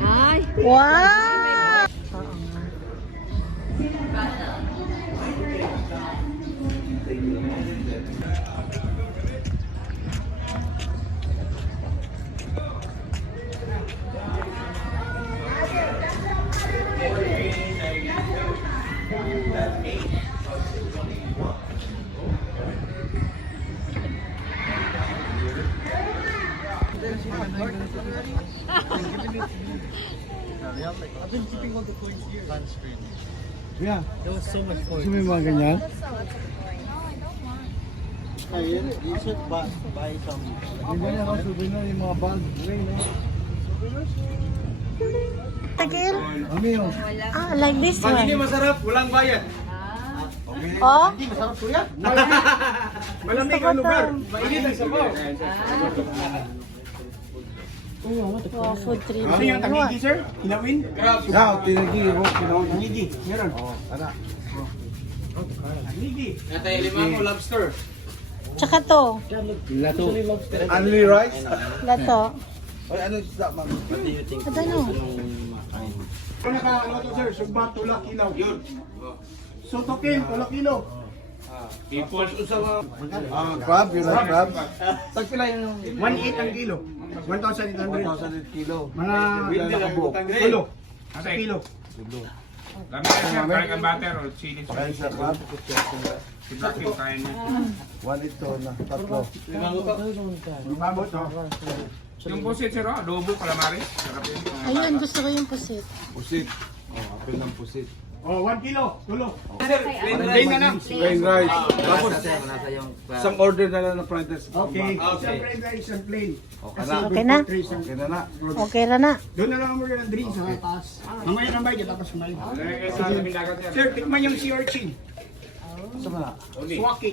Ay! Wow! I've been keeping all the coins here. Fun screen. Yeah. There was so much Gusto coins. mo yung mga ganyan? You should buy some. Yung ganyan ako, souvenir yung mga band. Rain, eh. Tagil? Ami yun. Ah, like this Pag hindi one. masarap, walang bayad. Oh? Hindi, masarap po yan. Malamig ang lugar. Mainit ang sabaw. Wow, food trip. Ano yung tangigi, sir? Kilawin? Yeah, tinagi ko. Tangigi. Meron. Ana. Tangigi. Natay lima ko lobster. Tsaka to. Lato. Only rice? Lato. Ay, ano isda, ma'am? Ano? Ano ka, ano to, sir? Sugba, tulak, ilaw. Yun. Sotokin, tulak, ilaw. Crab, you like crab? Tagpila yung 1.8 ang kilo. 1,800. 1,000 kilo. Mga Kilo. kilo. Sa kilo. Kami siya, parang ang butter o chili sauce. Kaya sa crab, Si Bakit kaya niya. 1 ito na, tatlo. Lumabot, no? Yung pusit sir, adobo, calamari. Sarap yun. Ayun, gusto ko yung pusit. Pusit. apel ng pusit. Oh, 1 kilo. Tulo. Plain na na. Plain rice. Tapos, isang order na lang ng fried rice. Okay. Isang fried rice, isang plain. Kasi Okay na? Okay na na. Okay na na. doon na lang ang mga ng drinks sa taas. Mamaya na bayad, tapos kumain. Sa Bindagat sir. Sir, tikman yung sea urchin. Saan na? Swaki.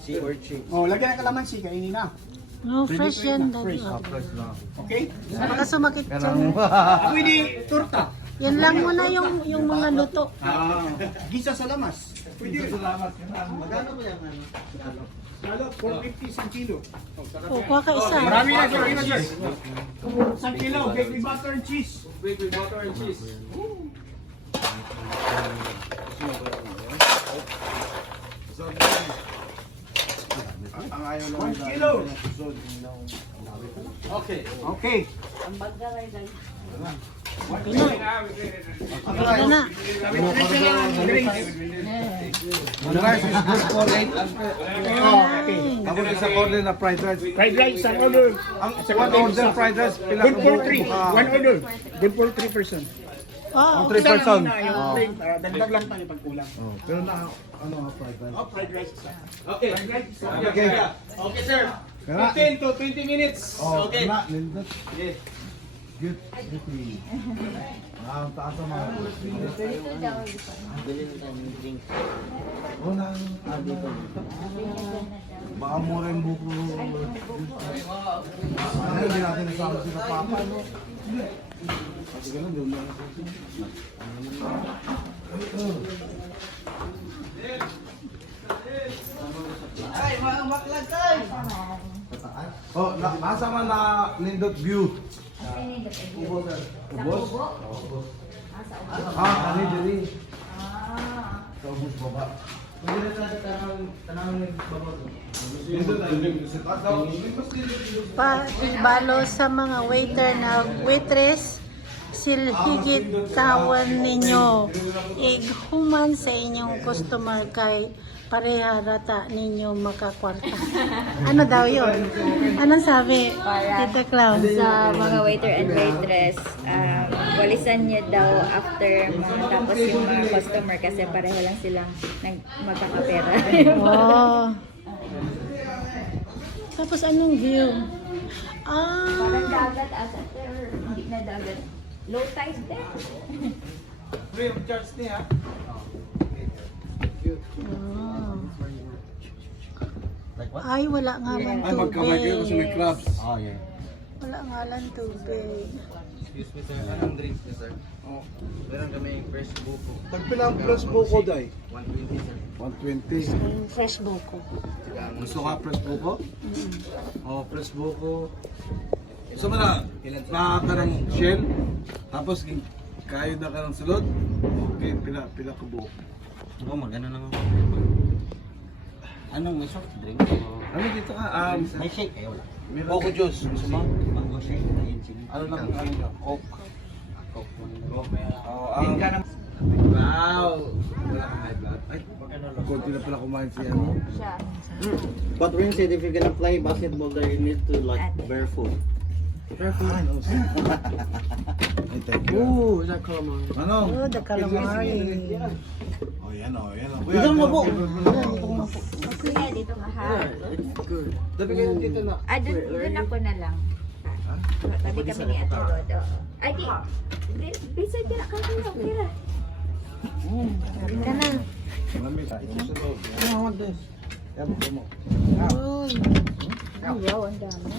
Sea urchin. Oh, lagyan ng kalamansi, kainin na. No, fresh yan. Daddy. Fresh na. Okay? Baka sumakit Kaya dyan. Pwede torta. Yan lang muna yung mga luto. Gisa sa lamas. Pwede rin. Magkano ba yan? Lalo, 450 isang kilo. O, kuha ka isa. Marami na sir, marami na sir. Isang kilo, baby butter and cheese. With butter and cheese. Ang ayaw lang 1 kilo. Okay. Okay. Okay na. Okay na. The rice is good for 8. Okay. Tapos isang order na fried rice. Fried rice, isang order. Ang one order fried rice, pila Good for 3. One order. Good for 3 person. Wow. 3 person. Yung plain, para dagdag lang tayo pag kulang. Pero na, ano nga fried rice? Oh, fried rice isa. Okay. Fried rice isa. Okay. Okay, sir. Kaya, 15 to 20 minutes. oh, Okay. na, nindot. Yes. Good. Ang taas ang mga. Bili na tayo ng drink. Oh, na, baka mura yung buko. Ano, hindi natin nasama sila papa, no? Kasi ganun, doon lang. Oh, nasa man na nindot view. Ubos? Ah, ano diri? Sa ubos baba. Balo sa mga waiter na waitress, silhigit kawan ninyo. Ighuman sa inyong customer kay pareha rata ninyo makakwarta. Ano daw yun? Anong sabi? Tita Clown. Sa mga waiter and waitress, walisan niya daw after matapos yung mga customer kasi pareho lang silang magkakapera. Oh. Tapos anong view? Parang Ah, dagat ata, pero hindi na dagat. Low tide din. Free of charge niya. ay wala nga man Ay, magkamay kayo kasi may tubig. crabs. Oh, yeah. Wala nga lang tubig. Excuse me, sir. Anong drinks niya, sir? Oh. Meron kami fresh buko. Tagpilang plus buko, day. 120, sir. 120. Yung fresh buko. Gusto ka fresh buko? Oh, fresh buko. So mana, ka ng shell, tapos kayo na ka ng sulod, okay, pila ka buo. Oh, magano na nga. Anong may soft drink? Ano dito ka? May shake kayo wala. Coco juice. Gusto mo? Mango shake. Ayun, sige. Ano lang, Coke. Coke. Oh, wow! Wala kang high blood. Ay, konti na pala kumain siya. Siya. But when you said if you're gonna play basketball there, you need to like barefoot. Ay, thank you. Ooh, is that calamari? Ano? Oh, the calamari. Oh, yan o, yan o. Dito na po. Kuya, dito ka ha. It's good. Dapat kayo dito na. Doon ako na lang. Tabi kami ni Ate Rod. Oo. Ay, di. Bisa ka na kami. Okay ra. Sabi ka na. Malamig. Uy. Wow, ang dami.